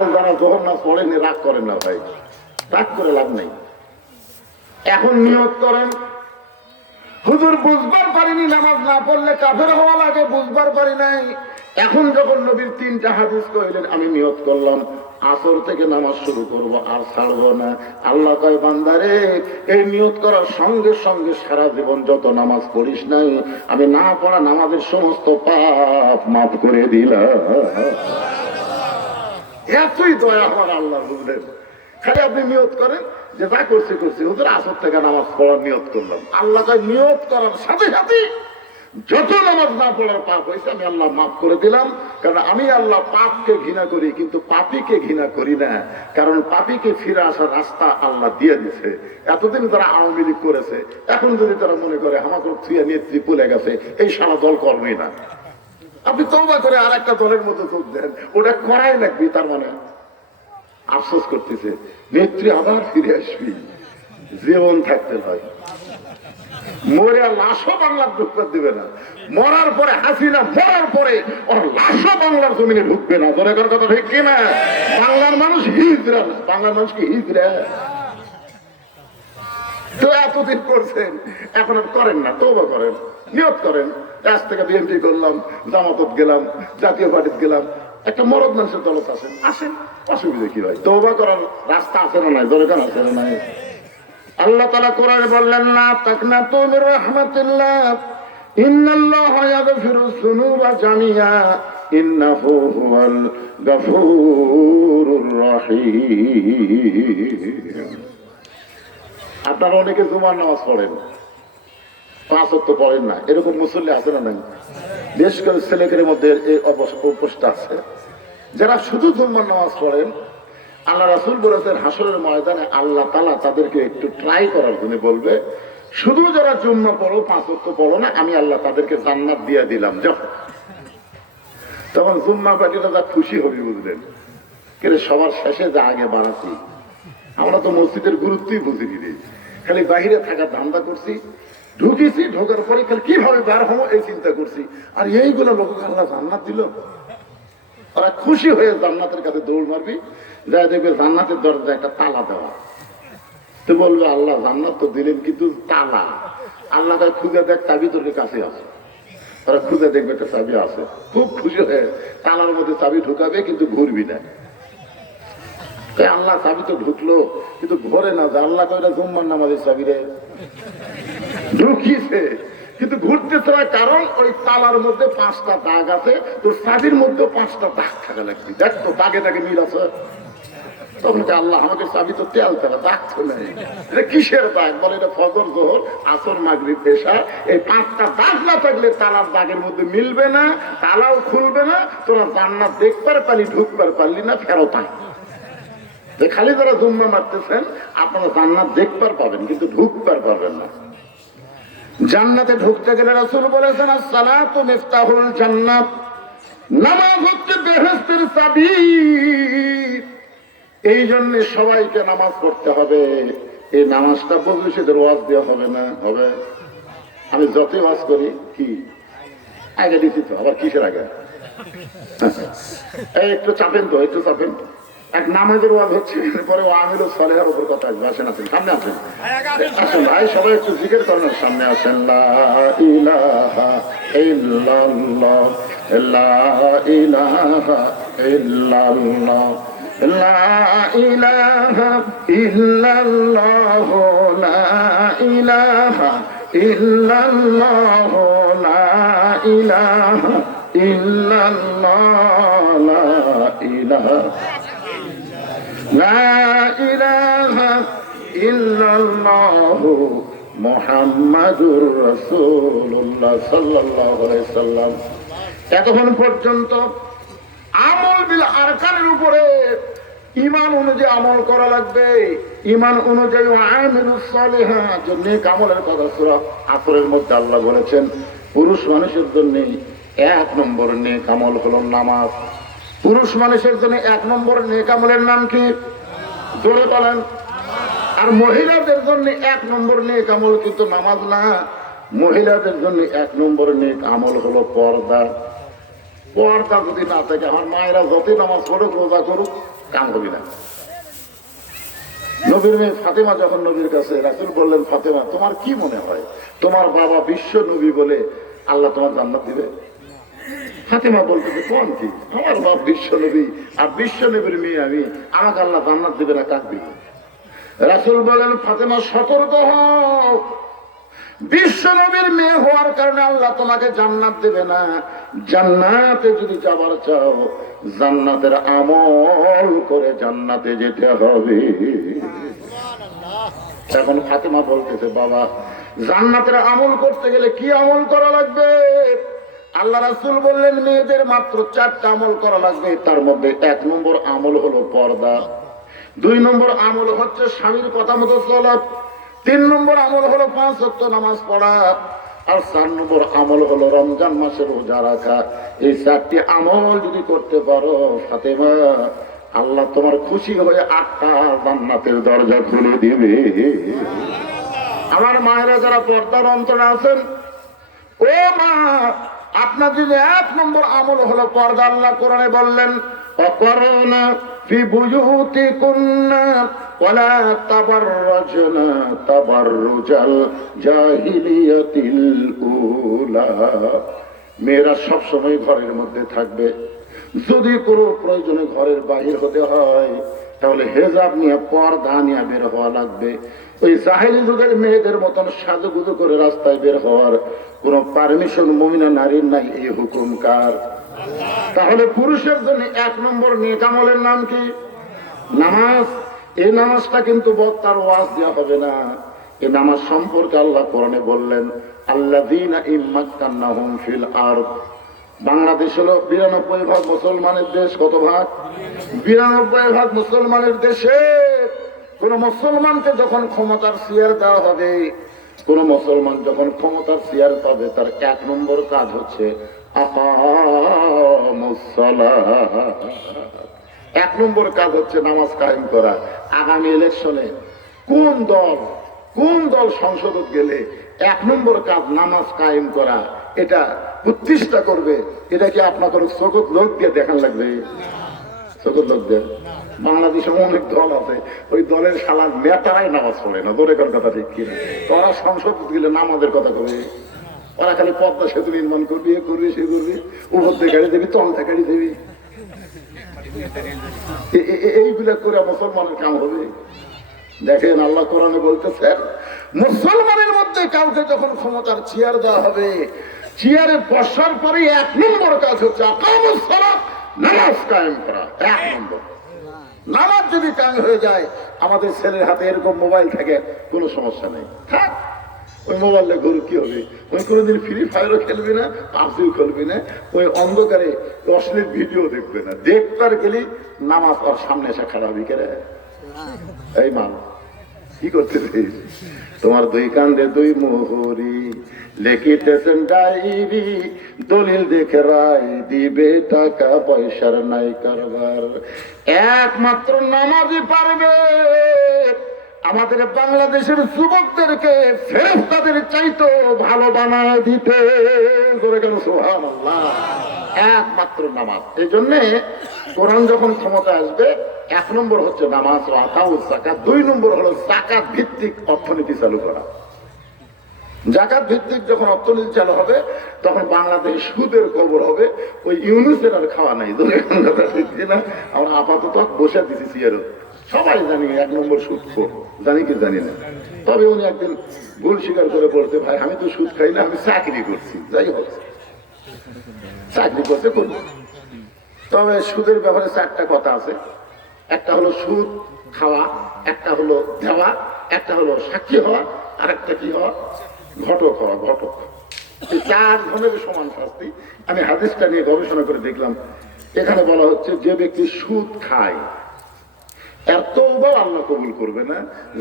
যারা জোহর নামাজ পড়েনি রাগ করেন না ভাই, রাগ করে লাভ নেই। এখন নিয়ত করেন, হুজুর বুঝবার পারিনি নামাজ না পড়লে কাফের হওয়া লাগে, বুঝবার পারি নাই। এখন যখন নবীর 3টা হাদিস কইলেন, আমি নিয়ত করলাম আসর থেকে নামাজ শুরু করব, আর ছাড়বো না। আল্লাহ কয় বান্দারে, এই নিয়ত করার সঙ্গে সঙ্গে সারা জীবন যত নামাজ পড়িস নাই, আমি না পড়া নামাজের সমস্ত পাপ মাফ করে দিলাম। এতই দয়া আমার আল্লাহ, বুঝলেন? খালি আপনি নিয়ত করেন যে যা করছি হুজুর আসর থেকে নামাজ পড়ার নিয়ত করলাম। আল্লাহ কয় নিয়ত করার সাথে সাথে যত নামাজ না পড়ার পাপ হয়েছে আমি আল্লাহ মাফ করে দিলাম। কারণ আমি আল্লাহ পাপকে ঘৃণা করি, কিন্তু পাপীকে ঘৃণা করি না। কারণ পাপীকে ফিরে আসার রাস্তা আল্লাহ দিয়ে দিছে। এতদিন তারা আওয়ামী লীগ করেছে, এখন যদি তারা মনে করে আমাকে থুয়ে নেত্রী পুলে গেছে, এই সারা দল কর্মই না। আপনি তওবা করে আর একটা দলের মধ্যে যোগ দেন, ওটা করাই লাগবে। তার মানে আফসোস করতেছে, নেত্রী আবার ফিরে আসবি, জীবন থাকতে হয়। মরে লাশও বাংলার ঢুকতে দিবে না, মরার পরে হাসিনা মরার পরে ওর লাশও বাংলার জমিনে ঢুকবে না। তোর কথা ঠিক কিনা? বাংলার মানুষ হিজরা না, বাংলার মানুষ কি হিজরা? তো এতদিন করছেন, এখন আর করেন না, তওবা করেন, নিয়ত করেন। আজ থেকে বিএনপি করলাম, জামাতত গেলাম, জাতীয় পার্টিতে গেলাম, একটা মরদ মানুষের দলত আসেন, আসেন, অসুবিধা কি ভাই? তওবা করার রাস্তা আছে না নাই? দরকার আছে না নাই? আল্লাহ তাআলা কোরআনে বললেন, না তাকনাতু মির রাহমাতিল্লাহ, ইন্নাল্লাহা ইয়াগফিরুয যুনুবা জামিআ, ইন্নাহু হুয়াল গফুরুর রহিম। আপনারা অনেকে জুমার নামাজ পড়েন, 5 ওয়াক্ত পড়েন না, এরকম মুসল্লি আছে না নাই? বিশেষ করে ছেলেদের মধ্যে এই অবস্থা আছে, যারা শুধু জুমার নামাজ পড়েন। আল্লাহ রাসূল বলেছেন, হাসরের ময়দানে আল্লাহ তাআলা তাদেরকে একটু ট্রাই করার জন্য বলবে, শুধু যারা জুম্মা পড়ো, 5 ওয়াক্ত পড়ো না, আমি আল্লাহ তাদেরকে জান্নাত দিয়ে দিলাম। তখন জুম্মা পার্টিটা যা খুশি হবে, বুঝলেন? কিন্তু সবার শেষে যা আগে বাড়াচ্ছি, আমরা তো মসজিদের গুরুত্বই বুঝিনি রে, খালি বাহিরে থাকার ধান্দা করছি। ঢুকেছি, ঢোকার পরে খালি কিভাবে বার হবো এই চিন্তা করছি। আর এইগুলো লোক আল্লাহ জান্নাত দিল, ওরা খুশি হয়ে জান্নাতের কাছে দৌড় মারবি, যা দেখবে জান্নাতের দরজা একটা তালা দেওয়া। তো বলবে, আল্লাহ জান্নাত তো দিলেন, কিন্তু তালা। আল্লাহ তার খুঁজে দেখ, চাবি তোর কাছে আছে। ওরা খুঁজে দেখবে একটা চাবি আছে, খুব খুশি হয়ে তালার মধ্যে চাবি ঢুকাবে, কিন্তু ঘুরবি না। আল্লাহ চাবি তো ঢুকলো, কিন্তু ঘরে না যা। আল্লাহ কয়টা জুম্মার নামাজের চাবি রে ঢুকিয়েছে, কিন্তু ঘুরতে চায়। কারণ ওই তালার মধ্যে 5টা দাগ আছে, তোর চাবির মধ্যে 5টা দাগ থাকা লাগবে। দেখ তো দাগে দাগে মিল আছে। তখন আল্লাহ আমাকে চাবি তো তেল থাকা, দাগ তো নেই। এটা কিসের দাগ? বলে এটা ফজর, যোহর, আসর, মাগরিব, এশা। এই 5টা দাগ না থাকলে তালার দাগের মধ্যে মিলবে না, তালাও খুলবে না। তোরা জান্নাত দেখবার পারলি, ঢুকবার পারলি না, ফেরত আয়। খালি যারা জুম্মা মারতেছেন, আপনারা জান্নাত দেখবার পাবেন, কিন্তু ঢুকবার পারবেন না। জান্নাতে ঢুকতে গেলে রাসূল বলেছেন, as-সালাতু মিফতাহুল জান্নাত, নামাজ হচ্ছে বেহেশতের চাবি। এই জন্য সবাইকে নামাজ পড়তে হবে। এই নামাজটা বদলুশীদের ওয়াজ দেওয়া হবে না? হবে। আমি যতই ওয়াজ করি, কি আগে দিচ্ছি তো, আবার কিসের আগে? এই একটু চাপেন তো, একটু চাপেন। এক নামাজের ওয়াজ হচ্ছে, পরে ও আমিরুস সালেহার উপর কথা আসবে। আসেন, আসেন, সামনে আসেন, আসেন ভাই, সবাই একটু জিকির করেন, সামনে আসেন। লা ইলাহা ইল্লাল্লাহ, লা ইলাহা ইল্লাল্লাহ, লা ইলাহা ইল্লাল্লাহ, লা ইলাহা ইল্লাল্লাহ, লা ইলাহা ইল্লাল্লাহ, লা ইলাহা লা ইলাহা ইল্লাল্লাহু মুহাম্মাদুর রাসূলুল্লাহ সাল্লাল্লাহু আলাইহি সাল্লাম। এতক্ষণ পর্যন্ত আমল বিল আরকানের উপরে ঈমান অনুযায়ী আমল করা লাগবে। ঈমান অনুযায়ী আমিলুস সালিহাত, নেক আমলের কথা সূরা আসরের মধ্যে আল্লাহ বলেছেন। পুরুষ মানুষের জন্য 1 নম্বর নেক আমল হলো নামাজ। পুরুষ মানুষের জন্য 1 নম্বর নেক আমলের নাম কি? জোরে বলেন। আর মহিলাদের জন্য 1 নম্বর নেক আমল কিন্তু নামাজ না। মহিলাদের জন্য 1 নম্বর নেক আমল হলো পর্দা। পর্দা যদি না থাকে, আমার মায়েরা যতই নামাজ পড়ুক, রোজা করুক, কাম হবে না। নবীর মেয়ে ফাতেমা যখন নবীর কাছে, রাসূল বললেন, ফাতেমা তোমার কি মনে হয় তোমার বাবা বিশ্ব নবী বলে আল্লাহ তোমার জান্নাত দিবে? ফাতেমা বলতেছে কোন কি, আমার বাপ বিশ্ব নবী আর বিশ্ব নবীর মেয়ে আমি, আমাকে আল্লাহ জান্নাত দিবে না কাক দিবে? রাসূল বলেন, ফাতেমা সতর্ক হও, বিশ্ব নবীর মেয়ে হওয়ার কারণে আল্লাহ তোমাকে জান্নাত দেবে না। জান্নাতে যদি যাবার চাও জান্নাতের আমল করে জান্নাতে যেতে হবে। এখন ফাতেমা বলতেছে, বাবা জান্নাতের আমল করতে গেলে কি আমল করা লাগবে? আল্লাহ রাসূল বললেন, মেয়েদের মাত্র 4টা আমল করা লাগবে। তার মধ্যে 1 নম্বর আমল হলো পর্দা, 2 নম্বর আমল হচ্ছে স্বামীর কথা মতো চলা, 3 নম্বর আমল হলো 5 ওয়াক্ত নামাজ পড়া, আর 4 নম্বর আমল হলো রমজান মাসে রোজা রাখা। এই 4টি আমল যদি করতে পারো ফাতেমা, আল্লাহ তোমার খুশি হয়ে 8টা জান্নাতের দরজা খুলে দিবে। আমার মায়েরা যারা পর্দার অন্তরে আছেন, ও মা, আপনার যদি 1 নম্বর আমল হলো পর্দা। আল্লাহ কোরআনে বললেন, অকরনা ফি বুয়ুতিকুন্না ওয়ালা তাবাররাজনা তাবাররুজাল জাহিলিয়াতিল উলা। মেয়েরা সব সময় ঘরের মধ্যে থাকবে, যদি কোনো প্রয়োজনে ঘরের বাহির হতে হয় তাহলে হেজাব নিয়ে পর্দা নিয়ে বের হওয়া লাগবে। ওই জাহেলি যুগের মেয়েদের মতন সাজুগুজু করে রাস্তায় বের হওয়ার কোন পারমিশন মুমিনা নারীর নাই। এই হুকুম কার? তাহলে পুরুষের জন্য 1 নম্বর নেক আমলের নাম কি? নামাজ। এই নামাজটা কিন্তু বক্তার ওয়াজ দেওয়া হবে না। এই নামাজ সম্পর্কে আল্লাহ কোরআনে বললেন, আল্লাযীনা ইম্মাক্কান্নাহুম ফিল আরদ। বাংলাদেশ হলো 92% মুসলমানের দেশ। কত ভাগ? 92% মুসলমানের দেশে কোন মুসলমানকে যখন ক্ষমতার চেয়ার দেওয়া হবে, কোন মুসলমান যখন ক্ষমতার চেয়ার পাবে, তার 1 নম্বর কাজ হচ্ছে আকামুস সালাহ। 1 নম্বর কাজ হচ্ছে নামাজ কায়েম করা। আগামী ইলেকশনে কোন দল সংসদে গেলে 1 নম্বর কাজ নামাজ কায়েম করা, এটা প্রতিষ্ঠা করবে। এটা কি আপনাদের চোখত লোক দিয়ে দেখান লাগবে? চোখত লোক দিয়ে বাংলাদেশে অনেক দল আছে, ওই দলের শালার নেতারাই নামাজ পড়ে না। দূরে কোন কথা ঠিক কিনা? তোরা সংসদ গেলে নামাজের কথা কবে? ওরা খালি পদ্মা সেতু নির্মাণ করবি, এ করবি, সে করবি, উপর দিয়ে গাড়ি দেবি, তন্থা গাড়ি দেবি। এইগুলা করে মুসলমানের কাম হবে? দেখেন আল্লাহ কোরআনে বলতেছেন, মুসলমানের মধ্যে কাউকে যখন ক্ষমতার চেয়ার দেওয়া হবে, চেয়ারে বসার পরে 1 নম্বর কাজ হচ্ছে আকামুস সালাত, নামাজ কায়েম করা। 1 নম্বর নামাজ যদি কায়েম হয়ে যায়, আমাদের ছেলের হাতে এরকম মোবাইল থাকে, কোনো সমস্যা নেই, থাক। ওই মোবাইলে গরু কি হবে? ওই কোনোদিন ফ্রি ফায়ারও খেলবি না, পাবজিও খেলবি না, ওই অন্ধকারে অশ্লীল ভিডিও দেখবে না। দেখবার গেলি নামাজ ওর সামনে এসে খারাপ বিকেলে, এই মান কি করতেছিস? তোমার 2 কান্দে 2 মোহরি, লেখিতেছেন ডায়েরি, দলিল দেখে রায় দিবে, টাকা পয়সার নাই কারবার। একমাত্র নামাজই পারবে আমাদের বাংলাদেশের যুবকদেরকে ফেরেশতাদের চাইতো ভালো বানায় দিতে। সুবহানাল্লাহ। একমাত্র নামাজ। এই জন্যে কোরআন যখন ক্ষমতা আসবে, 1 নম্বর হচ্ছে নামাজ, আতাউস যাকাত। 2 নম্বর হলো যাকাত ভিত্তিক অর্থনীতি চালু করা। যাকাত ভিত্তিক যখন অর্থনীতি চালু হবে, তখন বাংলাদেশ সুদের কবর হবে। ওই ইউনুসের আর খাওয়া নাই। না, আমরা আপাতত বসে দিছি চেয়ারও। সবাই জানি 1 নম্বর সুদ খোর, জানি কি জানি না। তবে উনি একদিন ভুল স্বীকার করে বলতে, ভাই আমি তো সুদ খাই না, আমি চাকরি করছি। যাই হোক, চাকরি করতে করবো। তবে সুদের ব্যাপারে 4টা কথা আছে। একটা হলো সুদ খাওয়া, একটা হলো দেওয়া, একটা হলো সাক্ষী হওয়া, আর একটা কি হওয়া? ঘটক হওয়া। ঘটক। এই 4 ধরনের সমান শাস্তি। আমি হাদিসটা নিয়ে গবেষণা করে দেখলাম, এখানে বলা হচ্ছে যে ব্যক্তি সুদ খায় এর তওবাও আল্লাহ কবুল করবে না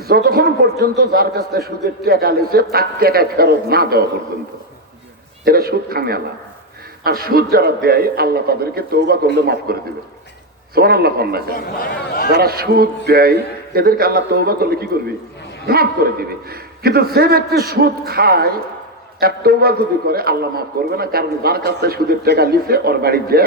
যতক্ষণ পর্যন্ত যার কাছ থেকে সুদের টাকা নিয়েছে তার টাকা ফেরত না দেওয়া পর্যন্ত। এরা সুদ খানে আল্লাহ। আর সুদ যারা দেয়, আল্লাহ তাদেরকে তওবা করলে মাফ করে দিবে। সুবহানাল্লাহ। যারা সুদ দেয় এদেরকে আল্লাহ তওবা করলে কি করবে? মাফ করে দিবে। কিন্তু যে ব্যক্তি সুদ খায় তওবা যদি করে আল্লাহ মাফ করবে না, কারণ যার কাছ থেকে সুদের টাকা নিছে ওর বাড়ি যে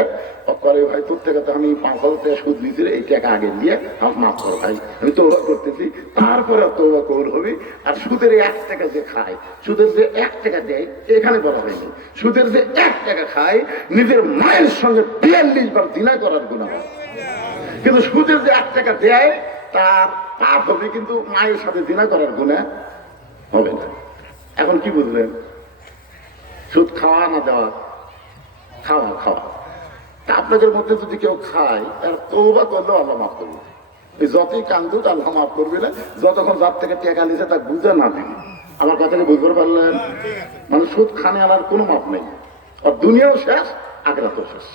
করে, ভাই তোর থেকে তো আমি 5,000 টাকা সুদ নিয়েছি, এই টাকা আগে দিয়ে আমার মাফ করো ভাই, আমি তওবা করতেছি, তারপরে তওবা কবুল হবে। আর সুদের 1 টাকা যে খায়, সুদের যে 1 টাকা দেয়, এখানে বলা হয়নি, সুদের যে 1 টাকা খায় নিজের মায়ের সঙ্গে 42 বার জিনা করার গুনাহ হয়। কিন্তু সুদের যে 1 টাকা দেয় তার পাপ হবে, কিন্তু মায়ের সাথে জিনা করার গুনাহ হবে না। এখন কি বুঝলেন? সুদ খাওয়া না দেওয়া? খাওয়া খাওয়া। তা আপনাদের মধ্যে যদি কেউ খায় তার তওবা করলেও আল্লাহ মাফ করবে। যতই কান্দুক আল্লাহ মাফ করবে না, যতক্ষণ যার থেকে টাকা নিছে তা বুঝে না দিন। আমার কথাকে বুঝতে পারলেন? মানে সুদ খানে আনার কোনো মাপ নেই, আর দুনিয়াও শেষ, আখিরাতও শেষ।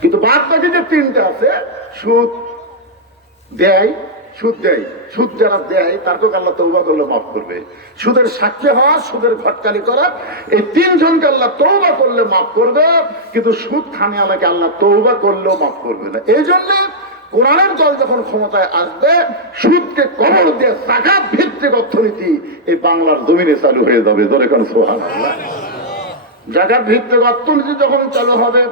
কিন্তু বাদ বাকি যে 3টা আছে, সুদ দেয়, সুদ দেয়, সুদ যারা দেয় তারকে আল্লাহ তওবা করলে মাফ করবে। সুদের সাক্ষী হওয়া, সুদের ঘটকালি করা, এই 3 জনকে আল্লাহ তওবা করলে মাফ করবে, কিন্তু সুদ খানে আমাকে আল্লাহ তওবা করলেও মাফ করবে না। এই জন্য কোরআনের দল যখন ক্ষমতায় আসবে, সুদকে কবর দিয়ে যাকাত ভিত্তিক অর্থনীতি এই বাংলার জমিনে চালু হয়ে যাবে। ধরে কোন সুবহানাল্লাহ। যাকাত ভিত্তিক অর্থনীতি যখন চালু হবে,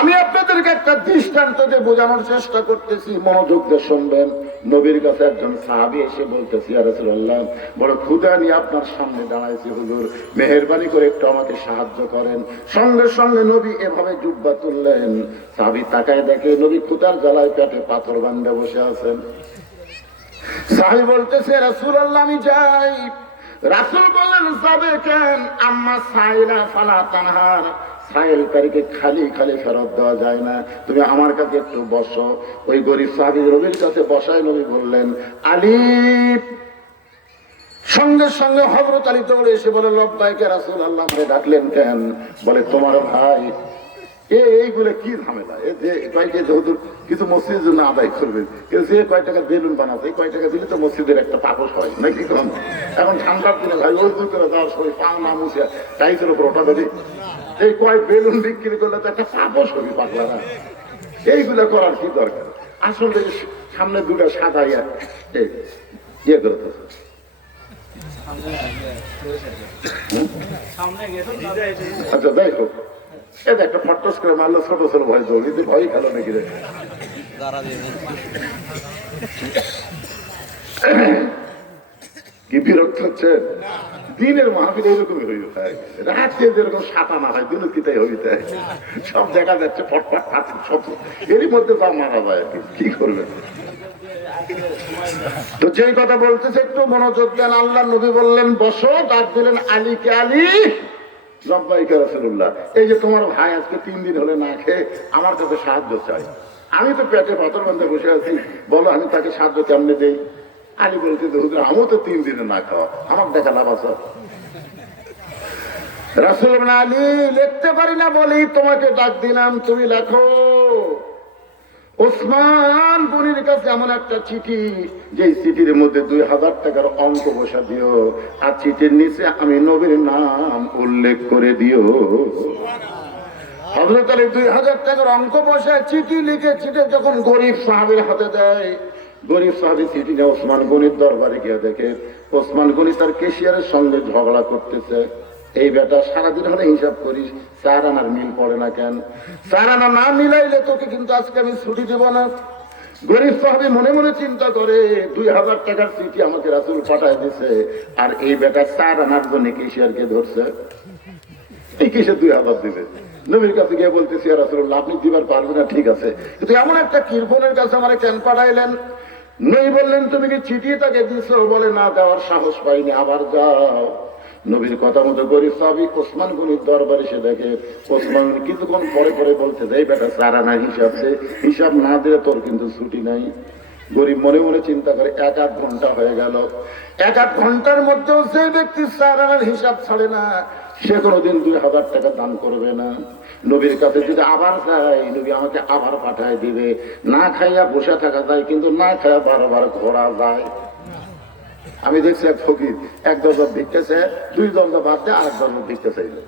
আমি আপনাদেরকে একটা দৃষ্টান্ত দিয়ে বোঝানোর চেষ্টা করতেছি, মনোযোগ দিয়ে শুনবেন। নবীর কাছে একজন সাহাবী এসে বলতেছি, ইয়া রাসূলুল্লাহ, বড় ক্ষুধা নিয়ে আপনার সামনে দাঁড়াইছি হুজুর, মেহেরবানি করে একটু আমাকে সাহায্য করেন। সঙ্গে সঙ্গে নবী এভাবে জুব্বা তুললেন, সাহাবী তাকায় দেখে নবী ক্ষুধার জ্বালায় পেটে পাথর বাঁধে বসে আছেন। সাহাবী বলতেছে, রাসূলুল্লাহ আমি যাই। রাসূল বললেন, যাবে কেন? আম্মা সাইলা ফালা তানহার, সাইলকারীকে খালি খালি ফেরত দেওয়া যায় না, তুমি আমার কাছে একটু বসো। ওই গরিব সাহাবী নবীর কাছে বসায় নবী বললেন, আলী। সঙ্গে সঙ্গে হযরত আলী দৌড়ে এসে বলে, লব্বাইক ইয়া রাসূলুল্লাহ, আমাকে ডাকলেন কেন? বলে, তোমার ভাই এইগুলো কি ঝামেলা, যে কয়েকটা যেহেতু কিছু মসজিদের জন্য আদায় করবেন, কেউ যে কয় টাকা বেলুন বানাতে, কয় টাকা দিলে তো মসজিদের একটা পাপস হয় নাকি? কম এখন ঠান্ডার দিনে ভাই ওজু করে যাওয়ার সময় পা না মুছে টাইসের উপর ওটা দেবে, এই কয় বেলুন বিক্রি করলে তো একটা পাপস হবে পাগলারা। এইগুলো করার কি দরকার? আসলে সামনে 2টা সাদা ইয়ে করে আচ্ছা যাই হোক, এটা একটা ফটস করে মারলো, ছোট ছোট ভয় দৌড়ি, ভয় খেলো নাকি রে? কি বিরক্ত হচ্ছে? দিনের মাহফিল এইরকমই হইতে হয়, রাতে যেরকম সাতা না হয় দিনের কি তাই হইতে হয়। সব দেখা যাচ্ছে ফটফট খাচ্ছে, সব এরই মধ্যে সব মারা যায়, কি করবে? তো যেই কথা বলতেছে একটু মনোযোগ দেন। আল্লাহ নবী বললেন বসো, ডাক দিলেন আলীকে, আলী। লব্বাইক ইয়া রাসূলুল্লাহ, এই যে তোমার ভাই আজকে 3 দিন হলে না খেয়ে আমার কাছে সাহায্য চাই, আমি তো পেটে পাথর বাঁধে বসে আছি, বলো আমি তাকে সাহায্য কেমনে দেই? আলী বলতে, হুজুর আমিও তো 3 দিনে না খাওয়া, আমার দেখা লাভ আছে? রাসূল বলেন, আলী লিখতে পারি না বলেই তোমাকে ডাক দিলাম, তুমি লেখো। ওসমান গনির কাছে এমন একটা চিঠি, যে চিঠির মধ্যে 2000 টাকার অঙ্ক বসা দিও, আর চিঠির নিচে আমি নবীর নাম উল্লেখ করে দিও। হযরত আলী 2000 টাকার অঙ্ক বসায় চিঠি লিখে, চিঠি যখন গরিব সাহাবীর হাতে দেয়, গরিব সাহাবী চিঠি নিয়ে ওসমান গনির দরবারে গিয়ে দেখে ওসমান গনি তার কেশিয়ারের সঙ্গে ঝগড়া করতেছে। এই বেটা সারাদিন হলে হিসাব করিস, 4 আনার মিল পড়ে না কেন? 4 আনা না মিলাইলে তোকে কিন্তু আজকে আমি ছুটি দেব না। গরিব সাহাবী মনে মনে চিন্তা করে, 2000 টাকার চিঠি আমাকে রাসূল পাঠায় দিছে, আর এই বেটা 4 আনার জন্য কেশিয়ারকে ধরছে, এই কিসে 2000 দিবে? নবীর কাছে গিয়ে বলতেছি, ইয়া রাসূলুল্লাহ আপনি দিবার পারবেন না, ঠিক আছে, কিন্তু এমন একটা কিরফনের কাছে আমারে কেন পাঠাইলেন? নবী বললেন, তুমি কি চিঠি তাকে দিছো? বলে, না, দেওয়ার সাহস পাইনি, আবার যাও। নবীর কথা মতো গরিব সাহাবী ওসমান গনির দরবারে এসে দেখে ওসমান কিছুক্ষণ পরে পরে বলতে, এই বেটা 4 আনা হিসাব দে, হিসাব না দিলে তোর কিন্তু ছুটি নাই। গরিব মনে মনে চিন্তা করে, 1-8 ঘন্টা হয়ে গেল, 1-8 ঘন্টার মধ্যেও যে ব্যক্তি 4 আনার হিসাব ছাড়ে না, সে কোনোদিন 2000 টাকা দান করবে না। নবীর কাছে যদি আবার যাই, নবী আমাকে আবার পাঠায় দিবে। না খাইয়া বসে থাকা যায়, কিন্তু না খাইয়া বারবার ঘোরা যায়। আমি দেখছি এক ফকির 1 দরজা ভিক্ষেছে, 2 দরজা বাদ দিয়ে 8 দরজা ভিক্ষে চাইলো।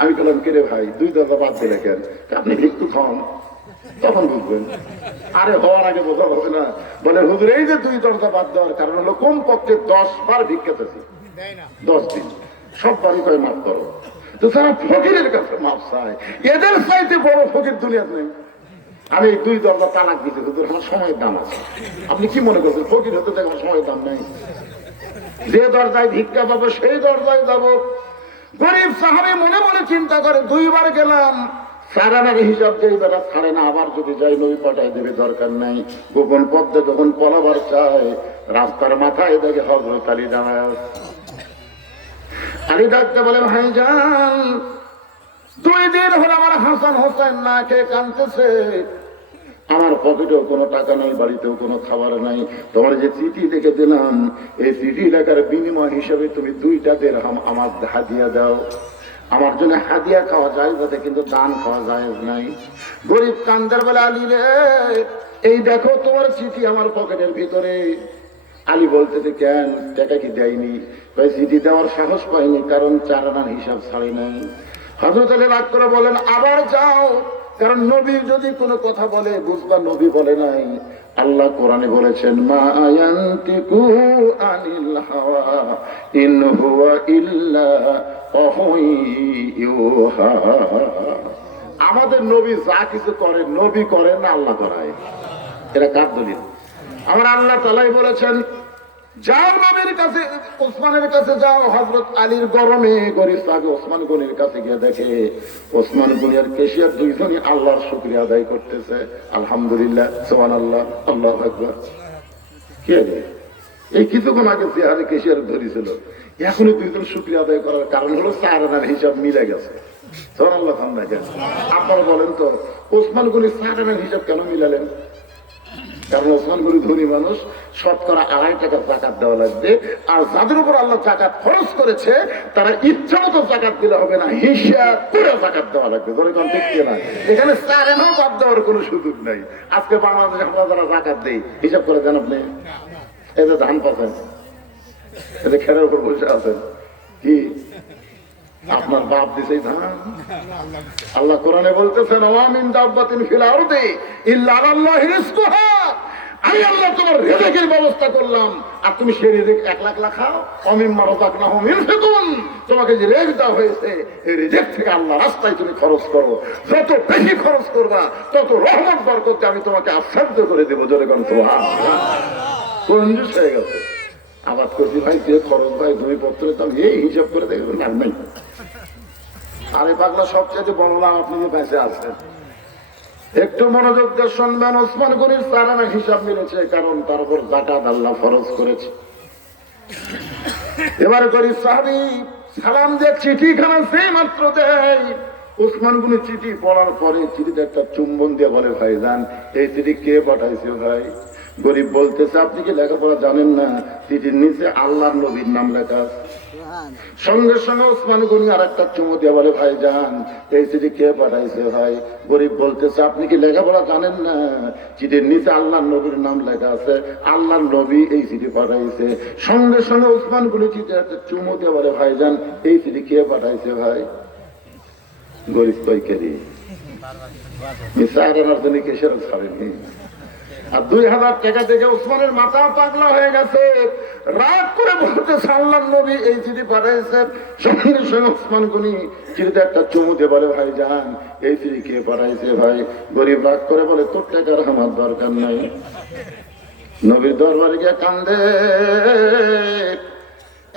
আমি বললাম, কিরে ভাই 2 দরজা বাদ দিলে কেন? আপনি ভিক্ষু খান, তখন বুঝবেন। আরে হওয়ার আগে বোঝা হবে না? বলে, হুজুর এই যে 2 দরজা বাদ দেওয়ার কারণ হলো কমপক্ষে 10 বার ভিক্ষে চাইছি, 10 দিন। সব বাড়ি কয় মাফ করো। তো তারা ফকিরের কাছে মাফ চায়, এদের চাইতে বড় ফকির দুনিয়ার নেই। আমি এই 2 দরজা তালাক দিতে হুজুর, আমার সময়ের দাম আছে। আপনি কি মনে করছেন ফকির হতে আমার সময়ের দাম নেই? যে দরজায় ভিক্ষা পাবো সেই দরজায় যাবো। গরিব সাহাবী মনে মনে চিন্তা করে 2 বার গেলাম, সারানার হিসাব যেই বেলা ছাড়ে না, আবার যদি যাই নবী পাঠাই দেবে, দরকার নাই। গোপন পদ্মে যখন পলাবার চায়, রাস্তার মাথায় দেখে হযরত আলী দাঁড়ায় আছে। আলী ডাকতে বলে, ভাইজান 2 দিন হলো আমার হাসান হোসেন না খেয়ে কাঁদতেছে, আমার পকেটেও কোনো টাকা নাই, বাড়িতেও কোনো খাবার নাই। তোমার যে চিঠি লিখে দিলাম, এই চিঠি লেখার বিনিময় হিসেবে তুমি 2টা দিরহাম আমার হাদিয়া দাও। আমার জন্য হাদিয়া খাওয়া যায় যাতে, কিন্তু দান খাওয়া যায় নাই। গরিব কান্দার বলে, আলী রে এই দেখো তোমার চিঠি আমার পকেটের ভিতরে। আলী বলতেছে, কেন টাকা কি দেয়নি? চিঠি দেওয়ার সাহস পাইনি, কারণ 4 আনার হিসাব ছাড়ি নাই। হযরত আলী রাগ করে বলেন, আবার যাও, কারণ নবী যদি কোনো কথা বলে বুঝবা নবী বলে নাই। আল্লাহ কোরআনে বলেছেন, মা ইয়ানতিকু আনিল হাওয়া ইন হুয়া ইল্লা ওয়াহয়ুহা। আমাদের নবী যা কিছু করে, নবী করেন না, আল্লাহ করায়। এটা কার দলিল? আমার আল্লাহ তাআলাই বলেছেন, যাও নবীর কাছে, ওসমানের কাছে যাও। হযরত আলীর গরমে গরিব সাহাবী ওসমান গনির কাছে গিয়ে দেখে ওসমান গনি আর কেশিয়ার 2জনই আল্লাহর শুকরিয়া আদায় করতেছে। আলহামদুলিল্লাহ, সুবহানাল্লাহ, আল্লাহু আকবার। কে রে? এই কিছুক্ষণ আগে চেহারে কেশিয়ার ধরেছিল, এখনই 2জন শুকরিয়া আদায় করার কারণ হলো 4 আনার হিসাব মিলে গেছে। সুবহানাল্লাহ। আপনারা বলেন তো, ওসমান গনি 4 আনার হিসাব কেন মিলালেন? কারণ ওসমান গনি ধনী মানুষ, শতকরা 2.5 টাকা যাকাত দেওয়া লাগবে। আর যাদের উপর আল্লাহ যাকাত খরচ করেছে তারা ইচ্ছা মতো যাকাত দিলে হবে না, হিসাব করে যাকাত দেওয়া লাগবে। ধরেন ঠিক না? এখানে 4 আনাও বাদ দেওয়ার কোনো সুযোগ নাই। আজকে বাংলাদেশে আমরা যারা যাকাত দেই, হিসাব করে দেন আপনি? এই যে ধান পাচ্ছেন, এই যে খেরের উপর বসে আছেন, কি আপনার বাপ দিছে ধান? আল্লাহ কোরআনে বলতেছেন, ওয়া মিন দাব্বাতিন ফিল আরদি ইল্লা আলাল্লাহি রিজকুহা। আমি আল্লাহ তোমার রিজিকের ব্যবস্থা করলাম, আর তুমি সেই রিজিক একলা খাও। ওয়া মিম্মা রাযাকনাহুম ইউনফিকুন। তোমাকে যে রিজিক দেওয়া হয়েছে, এই রিজিক থেকে আল্লাহ রাস্তায় তুমি খরচ করো। যত বেশি খরচ করবা, তত রহমত বরকতে আমি তোমাকে আশ্চর্য করে দেব। জোরে কোন সুবহানাল্লাহ। কঞ্জুস হয়ে গেছে। আবাদ করছি ভাই, যে খরচ ভাই 2 পত্রের দাম, এই হিসাব করে দেখবেন লাভ নাই। আরে পাগলা, সবচেয়ে বললাম আপনি যে বেঁচে আছেন, একটু মনোযোগ দিয়ে শুনবেন। ওসমান গনির 4 আনার হিসাব মিলেছে, কারণ তার উপর যাকাত আল্লাহ ফরজ করেছে। এবার গরিব সাহাবী সালাম দিয়ে চিঠিখানা সেই মাত্র দেয়, ওসমান গনি চিঠি পড়ার পরে চিঠিতে একটা চুম্বন দিয়ে বলে, ভাইজান এই চিঠি কে পাঠাইছে ভাই? গরিব বলতেছে, আপনি কি লেখাপড়া জানেন না? চিঠির নিচে আল্লাহর নবীর নাম লেখা। সঙ্গে সঙ্গে ওসমান গনি আর একটা চুমু দিয়ে বলে, ভাইজান এই চিঠি কে পাঠাইছে ভাই? গরিব বলতেছে, আপনি কি লেখাপড়া জানেন না? চিঠির নিচে আল্লাহর নবীর নাম লেখা আছে, আল্লাহর নবী এই চিঠি পাঠাইছে। সঙ্গে সঙ্গে ওসমান গনি চিঠি একটা চুমু দিয়ে বলে, ভাইজান এই চিঠি কে পাঠাইছে ভাই? গরিব কই কেরি মিসারার জন্য কেসের ছাড়েনি। আর 2000 টাকা থেকে ওসমানের মাথা পাগলা হয়ে গেছে। রাগ করে বলতেছে, আল্লাহর নবী এই চিঠি পাঠাইছেন। সঙ্গে সঙ্গে ওসমান গনি চিঠিতে একটা চুমু দিয়ে বলে, ভাইজান এই চিঠি কে পাঠাইছে ভাই? গরিব রাগ করে বলে, তোর টাকার আমার দরকার নাই। নবীর দরবারে গিয়ে কান্দে,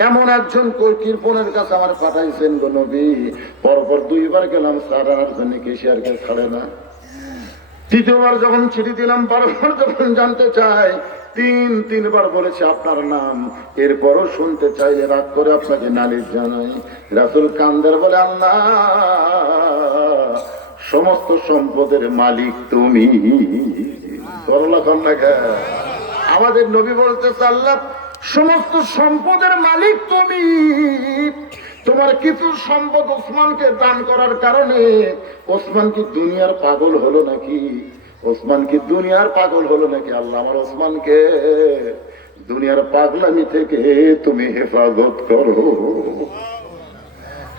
এমন একজন কৃপণের কাছে আমার পাঠাইছেন গো নবী। পরপর 2 বার গেলাম, 4 আনার জন্য কেশিয়ারকে ছাড়ে না। 3য় যখন চিঠি দিলাম, বারবার যখন জানতে চাই, 3 বার বলেছে আপনার নাম। এরপরও শুনতে চাইলে রাগ করে আপনাকে নালিশ জানাই। রাসূল কান্দের বলে, আল্লাহ সমস্ত সম্পদের মালিক তুমি। আমাদের নবী বলতেছে, আল্লাহ সমস্ত সম্পদের মালিক তুমি। তোমার কিছু সম্পদ ওসমানকে দান করার কারণে ওসমান কি দুনিয়ার পাগল হলো নাকি? ওসমান কি দুনিয়ার পাগল হলো নাকি? আল্লাহ আমার ওসমানকে দুনিয়ার পাগলামি থেকে তুমি হেফাজত করো।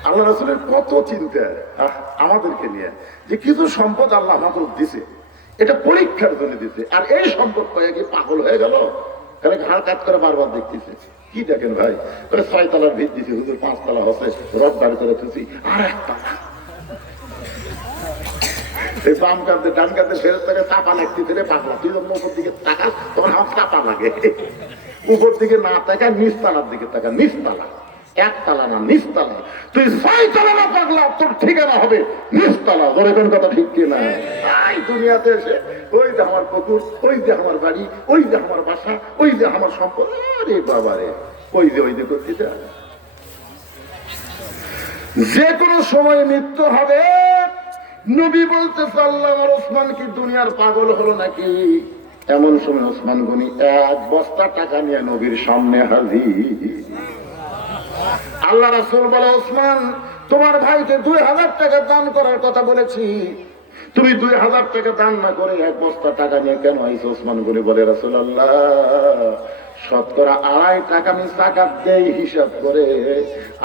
আল্লাহ রাসূলের কত চিন্তা আমাদেরকে নিয়ে, যে কিছু সম্পদ আল্লাহ আমাদের দিছে, এটা পরীক্ষার জন্য দিছে। আর এই সম্পদ পেয়ে কি পাগল হয়ে গেল? তাহলে ঘাড় কাজ করে বারবার দেখতেছে। কি দেখেন ভাই? 6 তলার ভিত দিছি হুজুর, 5 তলা হচ্ছে, রড বার করে খুঁজি আর 1 তলা। এই বাম কাঁধে ডান কাঁধে ফেরত থেকে চাপা লাগতেছে রে পাগলা, তুই যখন উপর দিকে তাকাস তখন আমার চাপা লাগে। উপর দিকে না তাকায় নিচতলার দিকে তাকা, নিচতলা, 1 তলা না নিচতলা। তুই 6 তলা না পাগলা, তোর ঠিকানা হবে নিচতলা। ধরে কোন কথা ঠিক কি না? এই দুনিয়াতে এসে ওই যে আমার পুকুর, ওই যে আমার বাড়ি, ওই যে আমার বাসা, ওই যে আমার সম্পদ, আরে বাবা রে, ওই যে করতে চায়। যে কোনো সময় মৃত্যু হবে। নবী বলতে আল্লাহ আমার ওসমান কি দুনিয়ার পাগল হলো নাকি? এমন সময় ওসমান গনি 1 বস্তা টাকা নিয়ে নবীর সামনে হাজির। আল্লাহ রাসূল বলে, ওসমান তোমার ভাইকে 2000 টাকা দান করার কথা বলেছি, তুমি 2000 টাকা দান না করে 1 বস্তা টাকা নিয়ে কেন আইছো? ওসমান গনি বলে, রাসূলুল্লাহ শতকরা 2.5 টাকা আমি যাকাত দেই হিসাব করে,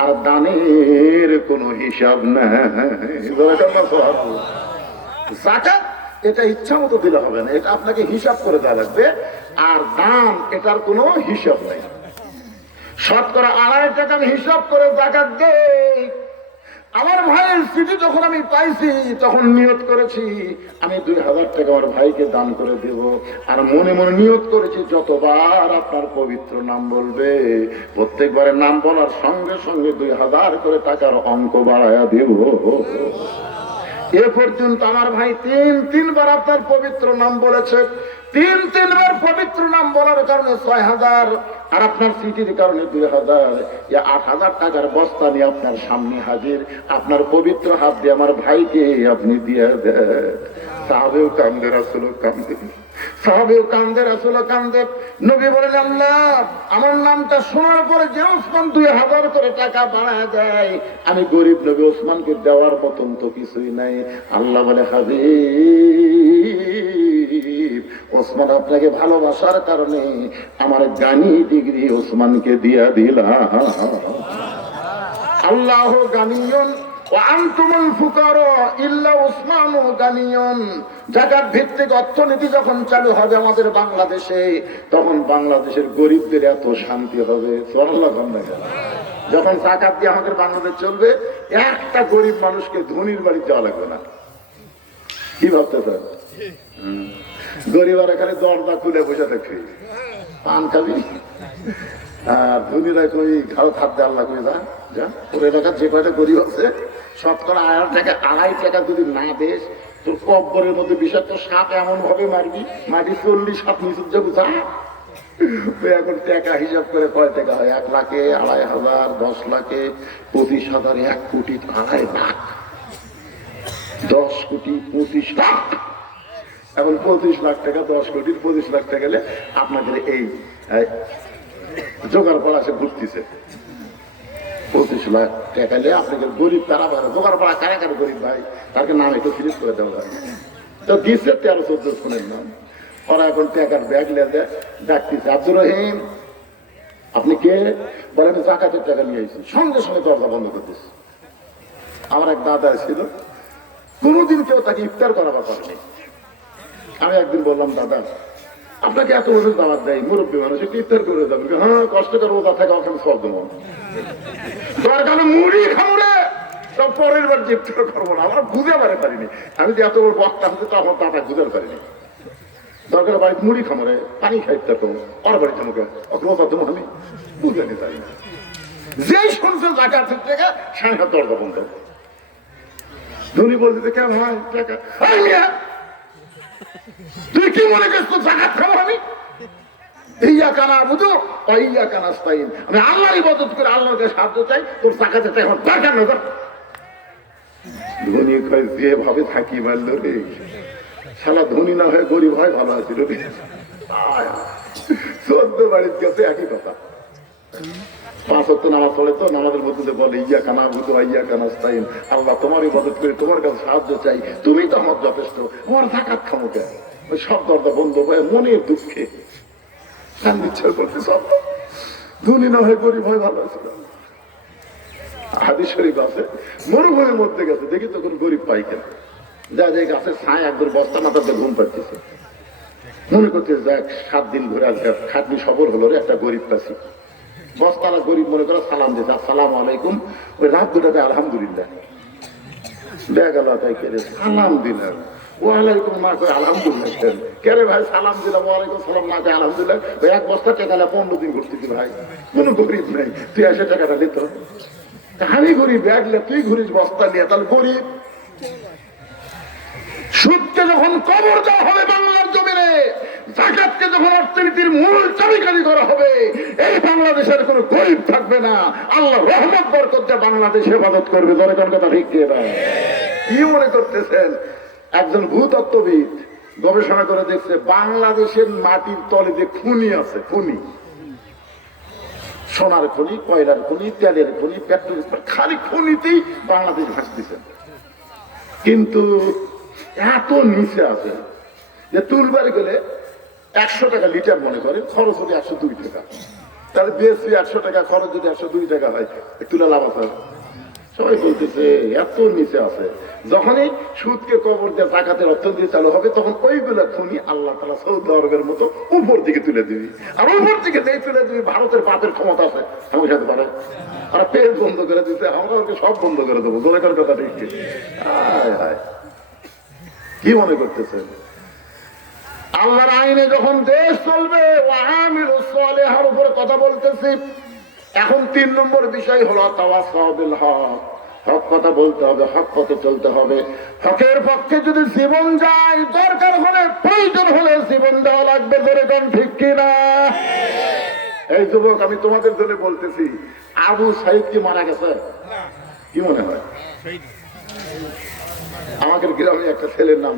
আর দানের কোনো হিসাব নাই। যাকাত এটা ইচ্ছা মতো দিলে হবে না, এটা আপনাকে হিসাব করে দেওয়া লাগবে। আর দান এটার কোনো হিসাব নাই। শতকরা 2.5 টাকা আমি হিসাব করে যাকাত দেই। আমার ভাইয়ের স্মৃতি যখন আমি পাইছি তখন নিয়ত করেছি আমি 2000 টাকা আমার ভাইকে দান করে দেব। আর মনে মনে নিয়ত করেছি যতবার আপনার পবিত্র নাম বলবে প্রত্যেকবারে নাম বলার সঙ্গে সঙ্গে 2000 করে টাকার অঙ্ক বাড়ায়া দেব। এ পর্যন্ত আমার ভাই 3-3বার আপনার পবিত্র নাম বলেছে। 3-3বার পবিত্র নাম বলার কারণে 6000, আর আপনার স্মৃতির কারণে 2000, 8000 টাকার বস্তা নিয়ে আপনার সামনে হাজির। আপনার পবিত্র হাত দিয়ে আমার ভাইকে আপনি দিয়ে দেন। সাহাবেও কান্দে, রাসূলও কান্দে, সাহাবেও কান্দে, রাসূলও কান্দে। নবী বলেন, আল্লাহ আমার নামটা শোনার পরে যে ওসমান 2000 করে টাকা বাড়ায় দেয়, আমি গরিব নবী ওসমানকে দেওয়ার মতন তো কিছুই নাই। আল্লাহ বলে, হাবিব ওসমান আপনাকে ভালোবাসার কারণে আমার গানি ডিগ্রি ওসমানকে দিয়া দিলাম। আল্লাহ গানিয়ন ওয়া আনতুমুল ফুকারা ইল্লা উসমানু গানিয়ন। যাকাত ভিত্তিক অর্থনীতি যখন চালু হবে আমাদের বাংলাদেশে, তখন বাংলাদেশের গরিবদের এত শান্তি হবে। সুবহানাল্লাহ। যখন যাকাত দিয়ে আমাদের বাংলাদেশ চলবে, একটা গরিব মানুষকে ধনীর বাড়ি যাওয়া লাগবে না। কি ভাবতে স্যার? গরিবের এখানে দরজা খুলে বসে থাকবে, পান খাবি, আর ধনীরা কই ঘাও খাদ্য আল্লাহ করে যা যা। ওর এলাকার যে কয়টা গরিব আছে শতকরা 2.5 টাকা যদি না দেশ, তোর কব্বরের মধ্যে বিষাক্ত সাপ এমন ভাবে মারবি, মাটি 40 সাপ নিচুর যাবো যা। এখন টাকা হিসাব করে কয় টাকা হয়? 1 লাখে 2,500, 10 লাখে 25,000, 1 কোটি 2.5 লাখ, 10 কোটি 25 লাখ। এখন 25 লাখ টাকা, 10 কোটির 25 লাখ টাকা গেলে আপনাদের এই জোগাড় পাড়া সে ঘুরতেছে 25 লাখ টাকা নিয়ে আপনাদের গরিব কারা ভালো জোগাড় পাড়া কারা কারা গরিব ভাই, তাকে নাম একটু ফিরিজ করে দেওয়া হয়। তো দিচ্ছে 13-14 জনের নাম। ওরা এখন টাকার ব্যাগ নিয়ে দেয়, ডাকতেছে, আব্দুর রহিম আপনি কে? বলে আমি যাকাতের টাকা নিয়ে এসেছি। সঙ্গে সঙ্গে দরজা বন্ধ করতেছে। আমার এক দাদা ছিল, কোনোদিন কেউ তাকে ইফতার করাবার পারেনি। আমি একদিন বললাম, দাদা আপনাকে এত বছর দাওয়াত দেয়, মুরব্বী মানুষ একটু ইফতার করে দেবেন। হ্যাঁ কষ্ট করে রোজা থাকে ওখানে সব দেবো, দরকার মুড়ি খামড়ে সব পরের বার ইফতার করবো না। আমার বুঝে পারিনি, আমি যে এত বড় বক্তা হচ্ছে তো আমার দাদা বুঝতে পারিনি। দরকার বাড়িতে মুড়ি খামড়ে পানি খাই থাকবো, ওর বাড়িতে মুখে রোজা দেবো, আমি বুঝে নিতে পারি না। যেই শুনছে যাকাতের টাকা, সাড়ে 7 দরজা বন্ধ। ধনী বলতে কেন হয় টাকা? তুই কি মনে করছ যাকাত খাবো আমি? ইয়াকা নাবুদু ওয়া ইয়াকা নাস্তাইন। আমি আল্লাহর ইবাদত করে আল্লাহর কাছে সাহায্য চাই, তোর যাকাতের টাকা এখন দরকার না। ধনী কয় যে ভাবে থাকি মারল রে, শালা ধনী না হয়ে গরিব হয় ভালো আছিল রে। 14 বাড়ির কাছে একই কথা। 5 ওয়াক্ত নামাজ পড়ে তো নামাজের মধ্যে বলে ইয়াকা নাবুদু ওয়া ইয়াকা নাস্তাইন, আল্লাহ তোমার ইবাদত করে তোমার কাছে সাহায্য চাই, তুমি তো আমার যথেষ্ট, আমার যাকাত খামো কেন? ওই সব দরজা বন্ধ হয়ে মনের দুঃখে ধনী না হয় গরিব হয় ভালো আছে। হাদিস শরীফ আছে, মরুভূমির মধ্যে গেছে, দেখি তখন গরিব পাই কেন, যা যে গাছের ছায় একদম বস্তা মাথাতে ঘুম পাচ্ছে, মনে করছে যাক 7 দিন ঘুরে আসবে, খাটনি সবর হলো রে, একটা গরিব পাচ্ছি। বস্তারা গরিব মনে করে সালাম দিতে আসসালামু আলাইকুম, ওই রাত দুটাতে আলহামদুলিল্লাহ দেখা গেল, তাই কেড়ে সালাম দিলাম ওয়ালাইকুম না করে আলহামদুলিল্লাহ কেরে ভাই সালাম দিলাম ওয়ালাইকুম সালাম না করে আলহামদুলিল্লাহ, ওই এক বস্তা টেকালে 15 দিন ঘুরতেছি ভাই, কোনো গরিব নেই, তুই এসে টাকাটা দিত, আমি গরিব ব্যাগলে তুই ঘুরিস বস্তা নিয়ে, তাহলে গরিব। সুদকে যখন কবর দেওয়া হবে বাংলার জমিনে, যাকাতকে যখন অর্থনীতির মূল চাবিকাঠি করা হবে, এই বাংলাদেশের কোনো গরিব থাকবে না, আল্লাহ রহমত বরকত দিয়ে বাংলাদেশ হেফাজত করবে। জনগণ কথা ঠিক কি না? কি মনে করতেছেন? একজন ভূতত্ত্ববিদ গবেষণা করে দেখছে বাংলাদেশের মাটির তলে যে খনি আছে, খনি, সোনার খনি, কয়লার খনি, তেলের খনি, পেট্রোল, খালি খনিতেই বাংলাদেশ ভাসতেছে, কিন্তু এত নিচে আছে যে তুলবার গেলে 100 টাকা লিটার মনে করে, খরচ হবে 102 টাকা, তাহলে বিএসপি 100 টাকা, খরচ যদি 102 টাকা হয়, তুলে লাভ আছে? সবাই বলতেছে এত নিচে আছে। যখনই সুদকে কবর দিয়ে জাকাতের অর্থনীতি চালু হবে, তখন ওইগুলো খনি আল্লাহ তাআলা সৌদি আরবের মতো উপর দিকে তুলে দিবি, আর উপর দিকে যেই তুলে দিবি, ভারতের পাপের ক্ষমতা আছে আমাকে সাথে পারে, আর পেট বন্ধ করে দিতে, আমরা ওকে সব বন্ধ করে দেবো। জোরেকার কথা ঠিক কি? কি মনে করতেছেন? আল্লাহর আইনে যখন দেশ চলবে, ওয়ামিলুস সালিহার উপরে কথা বলতেছি। এখন 3 নম্বর বিষয় হলো তাওয়াসাউ বিল হক, হক কথা বলতে হবে, হক পথে চলতে হবে, হকের পক্ষে যদি জীবন যায়, দরকার হলে প্রয়োজন হলে জীবন দেওয়া লাগবে। ধরে কোন ঠিক কিনা? এই যুবক, আমি তোমাদের জন্য বলতেছি, আবু সাইদ কি মারা গেছে? কি মনে হয়? আমাদের গ্রামে একটা ছেলের নাম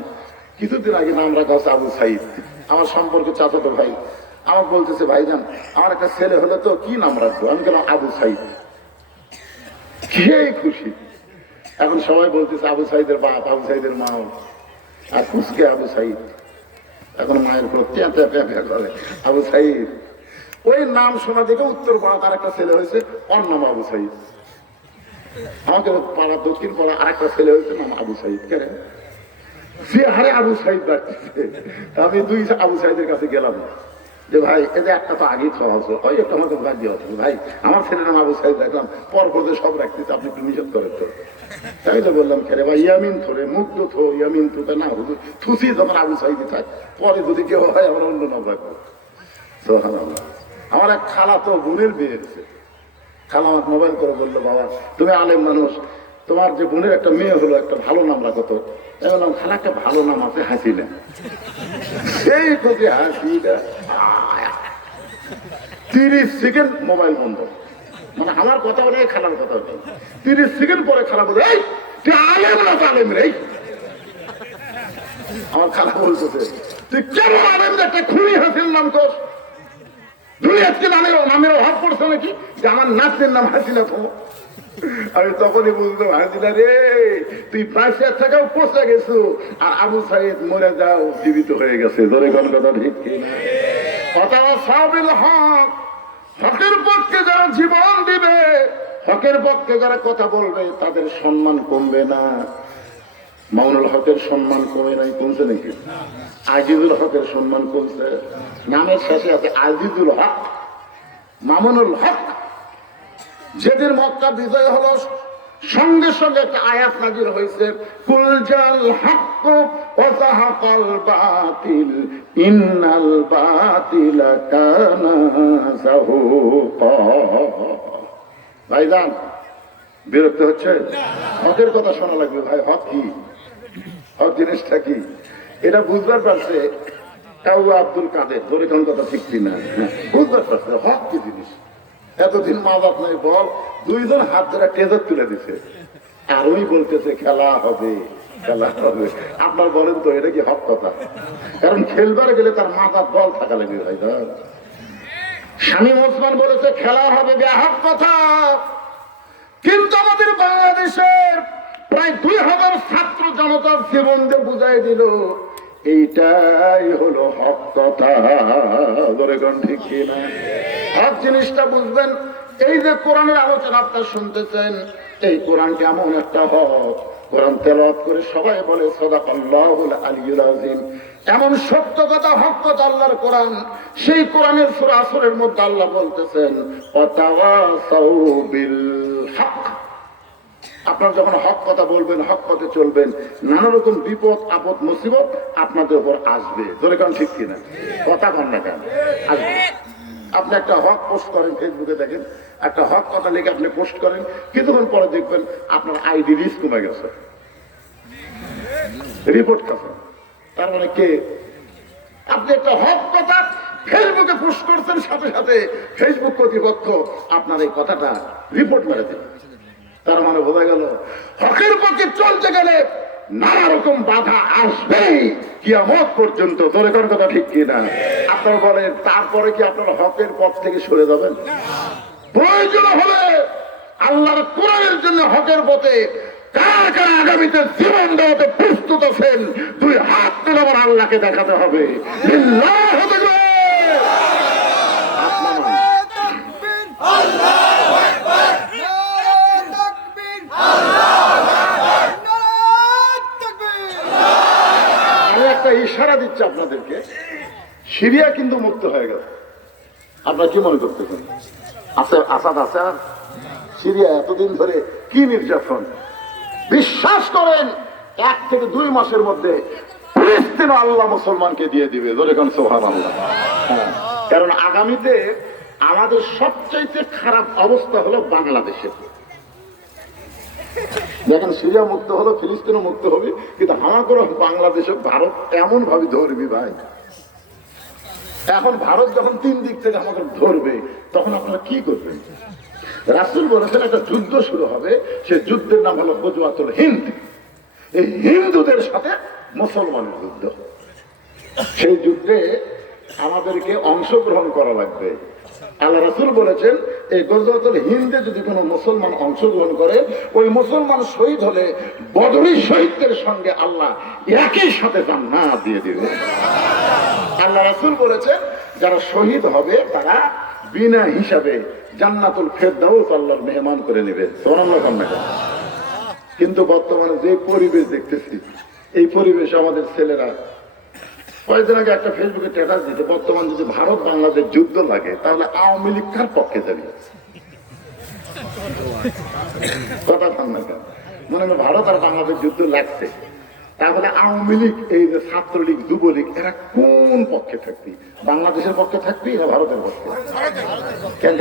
কিছুদিন আগে নাম রাখা হচ্ছে আবু সাইদ। আমার সম্পর্কে চাচাতো ভাই আমার বলতেছে, ভাইজান আমার একটা ছেলে হলে তো কি নাম রাখবো? আমি গেলাম আবু সাইদ, কে খুশি। এখন সবাই বলতেছে আবু সাইদের বাপ, আবু সাইদের মা, আর কুচকে আবু সাইদ। এখন মায়ের প্রতি করে আবু সাইদ। ওই নাম শোনা দেখে উত্তর পাড়া তার একটা ছেলে হয়েছে, ওর নাম আবু সাইদ। আমাকে পাড়া, দক্ষিণ পাড়া আর একটা ছেলে হয়েছে নাম আবু সাইদ। কেন সে হারে আবু সাইদ ডাকতেছে? আমি 2 আবু সাইদের কাছে গেলাম যে ভাই, এদের একটা তো আগেই খাওয়া হচ্ছে, ওই একটা আমাকে ভাগ দিয়ে হচ্ছে, ভাই আমার ছেলের নাম আবু সাইদ রাখলাম, পর পর্যন্ত সব রাখতেছে, আপনি একটু নিষেধ করেন তো। তাই তো বললাম, খেলে ভাই ইয়ামিন থরে মুগ্ধ থো, ইয়ামিন থুতে না হুজুর থুসি, যখন আবু সাইদি থাক, পরে যদি কেউ হয় আমরা অন্য নাম রাখবো। সুবহানাল্লাহ। আমার এক খালা তো বোনের বিয়ে হয়েছে, খালা আমার মোবাইল করে বললো, বাবা তুমি আলেম মানুষ, তোমার যে বোনের একটা মেয়ে হলো, একটা ভালো নাম রাখো তো। বললাম, খালা একটা ভালো নাম আছে, হাসিনা। সেই প্রতি হাসিটা 30 সেকেন্ড মোবাইল বন্ধ, মানে আমার কথা বলে খালার কথা বলে 30 সেকেন্ড পরে খালা বলে, এই তুই আলেম না আলেম রে? আমার খালা বলতেছে, তুই কেমন আলেম যে একটা খুনি হাসির নাম কর? দুনিয়াতে নামের অভাব পড়ছে নাকি যে আমার নাচের নাম হাসিনা? আমি তখনই বুঝলাম, হাসিনা রে তুই 5 টাকাও পচে গেছো, আর আবু সাইদ মরে যাও জীবিত হয়ে গেছে। ধরে কোন কথা ঠিক কিনা? তাওয়াসাউ বিল হক, হকের পক্ষে যারা জীবন দিবে, হকের পক্ষে যারা কথা বলবে, তাদের সম্মান কমবে না। মামুনুল হকের সম্মান কমে নাই, কমছে নাকি? আজিজুল হকের সম্মান কমছে, নামের শেষে আছে আজিজুল হক, মামুনুল হক। যেদিন মক্কা বিজয় হলো, সঙ্গে সঙ্গে একটা আয়াত নাযিল হয়েছে, কুল জাল হক ওয়া যাহাকাল বাতিল ইন্নাল বাতিলা কানা যাহুকা। ভাইজান বিরক্ত হচ্ছে? হকের কথা শোনা লাগবে ভাই। হক কি? হক জিনিসটা কি এটা বুঝবার পারছে কাউ আব্দুল কাদের। ধরে কোন কথা ঠিক কিনা? বুঝবার পারছে হক কি জিনিস। এতদিন মাজাত নাই বল, 2 জন হাত ধরে টেজর তুলে দিছে, আর ওই বলতেছে খেলা হবে, খেলা হবে। আপনার বলেন তো এটা কি হক কথা? কারণ খেলবার গেলে তার মাথার বল থাকা লাগবে ভাই। শামীম ওসমান বলেছে খেলা হবে, বেহক কথা। কিন্তু আমাদের বাংলাদেশের প্রায় 2000 ছাত্র জনতার জীবন দিয়ে বুঝাই দিল এইটাই হলো হক কথা। ধরে কোন ঠিক কিনা? হক জিনিসটা বুঝবেন। এই যে কোরআনের আলোচনা আপনারা শুনতেছেন, এই কোরআনটি এমন একটা হক, কোরআন তেলাওয়াত করে সবাই বলে সাদাকাল্লাহুল আলিয়্যুল আযীম। এমন সত্য কথা, হক কথা আল্লাহর কোরআন। সেই কোরআনের সূরা আসরের মধ্যে আল্লাহ বলতেছেন ওয়াতাওয়াসাউ বিল হক। আপনারা যখন হক কথা বলবেন, হক পথে চলবেন, নানা রকম বিপদ আপদ মুসিবত আপনাদের উপর আসবে। জোরে কারণ ঠিক কিনা? কথা কন না কেন? আসবে। আপনি একটা হক পোস্ট করেন, ফেসবুকে দেখেন একটা হক কথা লিখে আপনি পোস্ট করেন, কিছুক্ষণ পরে দেখবেন আপনার আইডি রিচ কমে গেছে, রিপোর্ট কাছে। তার মানে কে? আপনি একটা হক কথা ফেসবুকে পোস্ট করছেন, সাথে সাথে ফেসবুক কর্তৃপক্ষ আপনার এই কথাটা রিপোর্ট মেরে দেবে। তার মানে বোঝা গেল হকের পক্ষে চলতে গেলে নানা রকম বাধা আসবেই কিয়ামত পর্যন্ত। তোর কথা ঠিক কিনা? আপনারা বলেন তারপরে কি আপনারা হকের পথ থেকে সরে যাবেন? প্রয়োজন হলে আল্লাহর কোরআনের জন্য হকের পথে কারা কারা আগামীতে জীবন দেওয়াতে প্রস্তুত আছেন, দুই হাত তুলে আমার আল্লাহকে দেখাতে হবে। ইশারা দিচ্ছে আপনাদেরকে, সিরিয়া কিন্তু মুক্ত হয়ে গেছে। আপনারা কি মনে করতেছেন? আছে আসাদ আছে? আর সিরিয়া এতদিন ধরে কি নির্যাতন! বিশ্বাস করেন 1 থেকে 2 মাসের মধ্যে ফিলিস্তিন আল্লাহ মুসলমানকে দিয়ে দিবে। ধরে কোন সুবহানাল্লাহ। কারণ আগামীতে আমাদের সবচাইতে খারাপ অবস্থা হলো বাংলাদেশে। দেখেন সিরিয়া মুক্ত হলো, ফিলিস্তিনও মুক্ত হবে, কিন্তু আমার করে বাংলাদেশে ভারত এমন ভাবে ধরবে ভাই। এখন ভারত যখন 3 দিক থেকে আমাদের ধরবে, তখন আপনারা কি করবেন? রাসূল বলেছেন একটা যুদ্ধ শুরু হবে, সে যুদ্ধের নাম হলো গজওয়াতুল হিন্দ। এই হিন্দুদের সাথে মুসলমানের যুদ্ধ। সেই যুদ্ধে আমাদেরকে অংশগ্রহণ করা লাগবে। আল্লাহ রাসূল বলেছেন এই গজওয়াতুল হিন্দে যদি কোনো মুসলমান অংশগ্রহণ করে, ওই মুসলমান শহীদ হলে বদরী শহীদদের সঙ্গে আল্লাহ একই সাথে জান্নাত দিয়ে দিবে। আল্লাহ রাসূল বলেছেন যারা শহীদ হবে তারা বিনা হিসাবে জান্নাতুল ফেরদাউস আল্লাহর মেহমান করে নেবে। সুবহানাল্লাহ। কিন্তু বর্তমানে যে পরিবেশ দেখতেছি, এই পরিবেশে আমাদের ছেলেরা কয়েকদিন আগে একটা ফেসবুকে স্ট্যাটাস দিতে, বর্তমান যদি ভারত বাংলাদেশ যুদ্ধ লাগে তাহলে আওয়ামী লীগ কার পক্ষে যাবে? কথা থাম না কেন? মনে হয় ভারত আর বাংলাদেশ যুদ্ধ লাগছে, তাহলে আওয়ামী লীগ, এই যে ছাত্রলীগ, যুবলীগ, এরা কোন পক্ষে থাকবি? বাংলাদেশের পক্ষে থাকবি না ভারতের পক্ষে? কেন?